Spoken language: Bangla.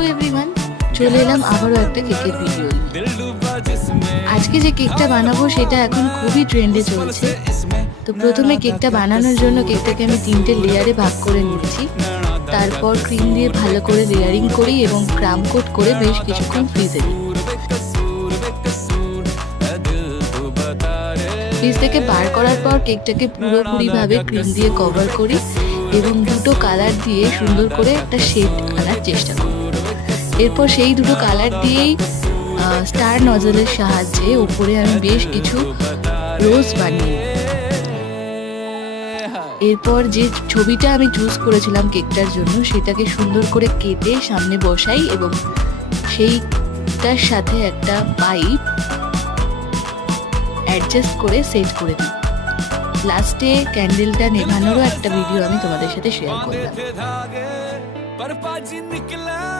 হ্যালো এভরিওয়ান, চলে এলাম আবারও একটা কেকের ভিডিও নিয়ে। আজকে যে কেকটা বানাবো সেটা এখন খুবই ট্রেন্ডে চলছে। তো প্রথমে কেকটা বানানোর জন্য কেকটাকে আমি 3টে লেয়ারে ভাগ করে নিয়েছি। তারপর ক্রিম দিয়ে ভালো করে লেয়ারিং করি এবং ক্রাম কোট করে বেশ কিছুক্ষণ ফ্রিজে দিই। ফ্রিজ থেকে বার করার পর কেকটাকে পুরোপুরিভাবে ক্রিম দিয়ে কভার করি এবং দুটো কালার দিয়ে সুন্দর করে একটা শেড আনার চেষ্টা করি। এরপর সেই দুটো কালার দিয়েই স্টার নজলের সাহায্যে উপরে আমি বেশ কিছু রোজ বানিয়ে। এরপর যে ছবিটা আমি চুজ করেছিলাম কেকটার জন্য সেটাকে সুন্দর করে কেটে সামনে বসাই এবং সেইটার সাথে একটা পাইপ অ্যাডজাস্ট করে সেট করে দিই। লাস্টে ক্যান্ডেলটা নেভানোরও একটা ভিডিও আমি তোমাদের সাথে শেয়ার করলাম।